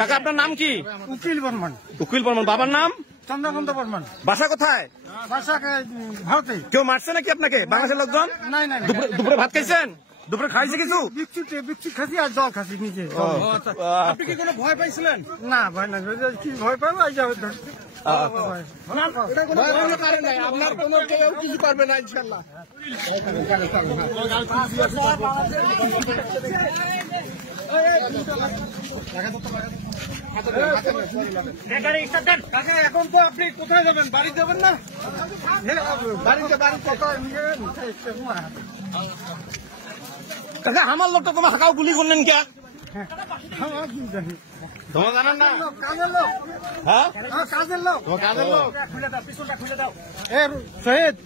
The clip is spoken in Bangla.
কাকা আপনার নাম কি? উকিল বর্মন। উকিল বর্মন। বাবার নাম? চন্দ্রকান্ত বর্মন। বাসা কোথায়? বাসা ভারতে। কেউ মারছে নাকি আপনাকে? বাংলাদেশের লোকজন? নাই নাই। দুপুরে ভাত খাইছেন? দুপুরে খাইছে কিছু? বিস্কুট খাসি আর জল খাসি নিজে। আপনি কি কোনো ভয় পাইছিলেন? না ভয় না, কি ভয় পাবো? আপনার কোনো কেউ কিছু করবে না ইনশাল্লাহ। এখন তো আপনি কোথায় যাবেন? বাড়ি যাবেন না? বাড়িতে কাকা আমার লোকটা তোমার হাঁকাও গুলি করলেন কে? তোমার জানান না? কাজের লোক। হ্যাঁ কাজের লোক। কাজের লোক। খুলে দাও, পিছনটা খুলে দাও। শহীদ